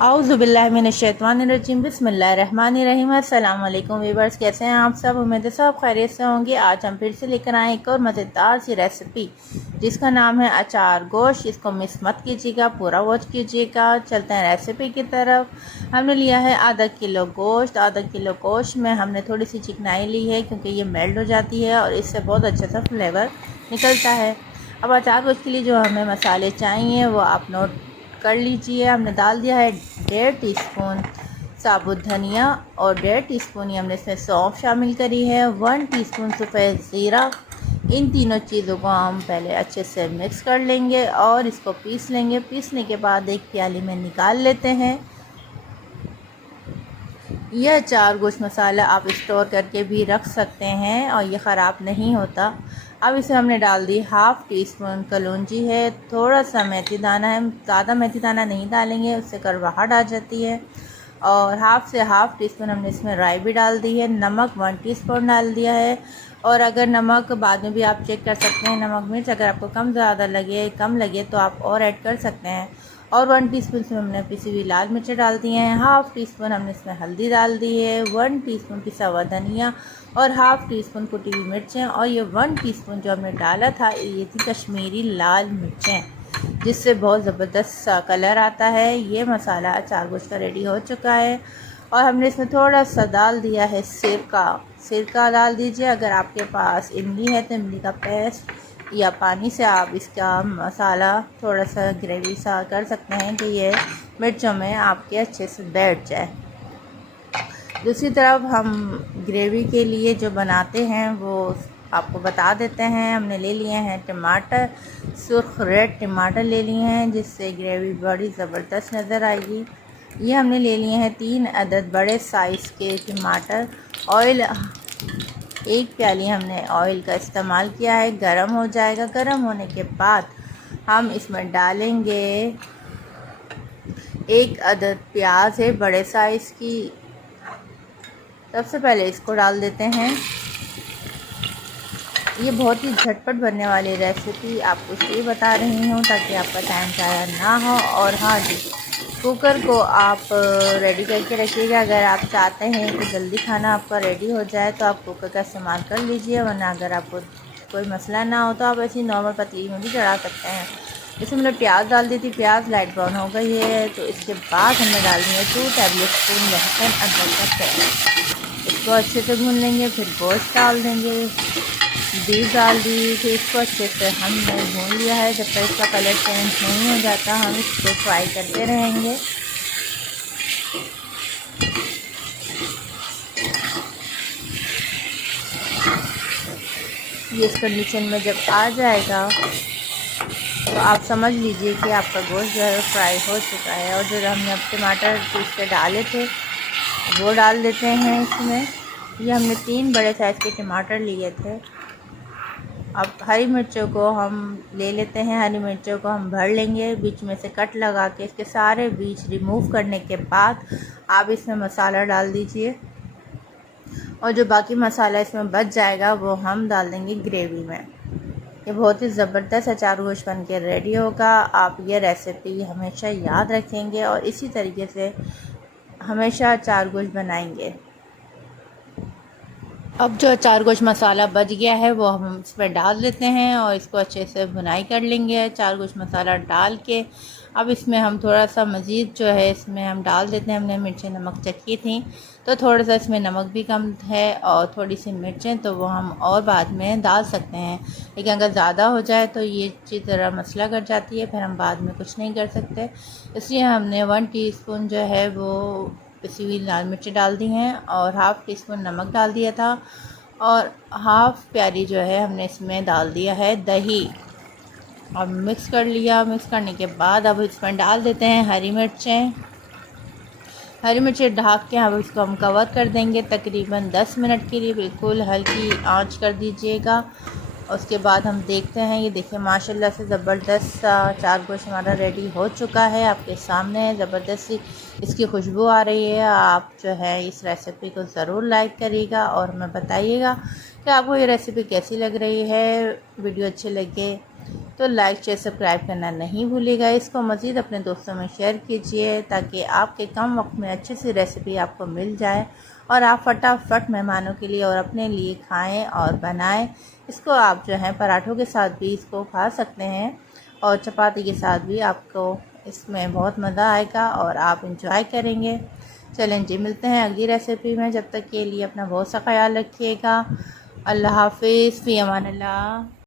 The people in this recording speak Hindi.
औज़ुबिल्लाहिमिनश्शैतानिर्रजीम बिस्मिल्लाहिर्रहमानिर्रहीम। अस्सलाम वालेकुम वीवर्स, कैसे हैं आप सब? उम्मीद है सब खैरियत से होंगे। आज हम फिर से लेकर आए एक और मज़ेदार सी रेसिपी जिसका नाम है अचार गोश्त। इसको मिस मत कीजिएगा, पूरा वॉच कीजिएगा। चलते हैं रेसिपी की तरफ। हमने लिया है आधा किलो गोश्त। आधा किलो गोश्त में हमने थोड़ी सी चिकनाई ली है क्योंकि ये मेल्ट हो जाती है और इससे बहुत अच्छा सा फ्लेवर निकलता है। अब अचार गोश्त के लिए जो हमें मसाले चाहिए वो आप नोट कर लीजिए। हमने डाल दिया है 1.5 टीस्पून साबुत धनिया और 1.5 टीस्पून ही हमने इसमें सौंफ शामिल करी है। 1 टीस्पून सफ़ेद ज़ीरा। इन तीनों चीज़ों को हम पहले अच्छे से मिक्स कर लेंगे और इसको पीस लेंगे। पीसने के बाद एक प्याली में निकाल लेते हैं। यह अचार गोश्त मसाला आप स्टोर करके भी रख सकते हैं और ये ख़राब नहीं होता। अब इसे हमने डाल दी 1/2 टीस्पून कलौंजी है, थोड़ा सा मेथी दाना है, ज़्यादा मेथी दाना नहीं डालेंगे, उससे कड़वाहट आ जाती है। और 1/2 टीस्पून हमने इसमें राई भी डाल दी है। नमक 1 टीस्पून डाल दिया है। और अगर नमक बाद में भी आप चेक कर सकते हैं, नमक मिर्च अगर आपको कम लगे तो आप और ऐड कर सकते हैं। और 1 टीस्पून इसमें हमने पिसी हुई लाल मिर्च डाल दी हैं। 1/2 टीस्पून हमने इसमें हल्दी डाल दी है। 1 टीस्पून पिसा हुआ धनिया और 1/2 टीस्पून कुटी हुई मिर्चें। और ये 1 टीस्पून जो हमने डाला था ये थी कश्मीरी लाल मिर्चें, जिससे बहुत ज़बरदस्त सा कलर आता है। ये मसाला अचार गोश्त का रेडी हो चुका है। और हमने इसमें थोड़ा सा डाल दिया है सिरका डाल दीजिए। अगर आपके पास इमली है तो इमली का पेस्ट या पानी से आप इसका मसाला थोड़ा सा ग्रेवी सा कर सकते हैं कि ये मिर्चों में आपके अच्छे से बैठ जाए। दूसरी तरफ हम ग्रेवी के लिए जो बनाते हैं वो आपको बता देते हैं। हमने ले लिए हैं टमाटर, सुर्ख रेड टमाटर ले लिए हैं जिससे ग्रेवी बड़ी ज़बरदस्त नज़र आएगी। ये हमने ले लिए हैं 3 अदद बड़े साइज़ के टमाटर। ऑयल 1 प्याली हमने ऑयल का इस्तेमाल किया है। गरम हो जाएगा। गरम होने के बाद हम इसमें डालेंगे 1 अदद प्याज है बड़े साइज़ की। सबसे पहले इसको डाल देते हैं। ये बहुत ही झटपट बनने वाली रेसिपी आपको इसलिए बता रही हूँ ताकि आपका टाइम ज़ाया ना हो। और हाँ जी, कुकर को आप रेडी करके रखिएगा। अगर आप चाहते हैं कि जल्दी खाना आपका रेडी हो जाए तो आप कुकर का इस्तेमाल कर लीजिए, वरना अगर आपको कोई मसला ना हो तो आप ऐसी नॉर्मल पतीली में भी चढ़ा सकते हैं। इसमें हमने प्याज डाल दी थी। प्याज लाइट ब्राउन हो गई है तो इसके बाद हमने डाल दी है 2 टेबल स्पून लहसुन अदरक का पेस्ट। इसको अच्छे से भून लेंगे। फिर गोश्त डाल देंगे, बीफ डाल दी। फिर इसको अच्छे से हमने भून लिया है। जब तक इसका कलर चेंज नहीं हो जाता हम इसको फ्राई करते रहेंगे। ये इस कंडीशन में जब आ जाएगा तो आप समझ लीजिए कि आपका गोश्त जो है फ्राई हो चुका है। और जो हमने अब टमाटर पीस के डाले थे वो डाल देते हैं इसमें। ये हमने 3 बड़े साइज़ के टमाटर लिए थे। अब हरी मिर्चों को हम ले लेते हैं। हरी मिर्चों को हम भर लेंगे, बीच में से कट लगा के इसके सारे बीज रिमूव करने के बाद आप इसमें मसाला डाल दीजिए। और जो बाकी मसाला इसमें बच जाएगा वो हम डाल देंगे ग्रेवी में। ये बहुत ही ज़बरदस्त अचार गोश्त बन के रेडी होगा। आप ये रेसिपी हमेशा याद रखेंगे और इसी तरीके से हमेशा अचार गोश्त बनाएंगे। अब जो अचार गोश्त मसाला बच गया है वो हम इसमें डाल देते हैं और इसको अच्छे से भुनाई कर लेंगे। अचार गोश्त मसाला डाल के अब इसमें हम थोड़ा सा मज़ीद जो है इसमें हम डाल देते हैं। हमने मिर्चें नमक चखी थी तो थोड़ा सा इसमें नमक भी कम है और थोड़ी सी मिर्चें तो वो हम और बाद में डाल सकते हैं। लेकिन अगर ज़्यादा हो जाए तो ये चीज़ ज़रा मसला कर जाती है, फिर हम बाद में कुछ नहीं कर सकते। इसलिए हमने 1 टीस्पून जो है वो पिसी हुई लाल मिर्च डाल दी हैं और 1/2 टीस्पून नमक डाल दिया था। और 1/2 प्याली जो है हमने इसमें डाल दिया है दही और मिक्स कर लिया। मिक्स करने के बाद अब इसमें डाल देते हैं हरी मिर्चें। हरी मिर्चें ढक के अब इसको हम कवर कर देंगे तकरीबन 10 मिनट के लिए। बिल्कुल हल्की आंच कर दीजिएगा। उसके बाद हम देखते हैं। ये देखिए माशाल्लाह से ज़बरदस्त सा अचार गोश्त हमारा रेडी हो चुका है। आपके सामने ज़बरदस्त सी इसकी खुशबू आ रही है। आप जो है इस रेसिपी को ज़रूर लाइक करिएगा और हमें बताइएगा कि आपको ये रेसिपी कैसी लग रही है। वीडियो अच्छी लगे तो लाइक शेयर सब्सक्राइब करना नहीं भूलिएगा। इसको मज़ीद अपने दोस्तों में शेयर कीजिए ताकि आपके कम वक्त में अच्छी सी रेसिपी आपको मिल जाए और आप फटाफट मेहमानों के लिए और अपने लिए खाएं और बनाएं। इसको आप जो है पराठों के साथ भी इसको खा सकते हैं और चपाती के साथ भी आपको इसमें बहुत मज़ा आएगा और आप इंजॉय करेंगे। चलें जी, मिलते हैं अगली रेसिपी में। जब तक के लिए अपना बहुत सा ख्याल रखिएगा। अल्लाह हाफिज़, फ़ी अमान अल्लाह।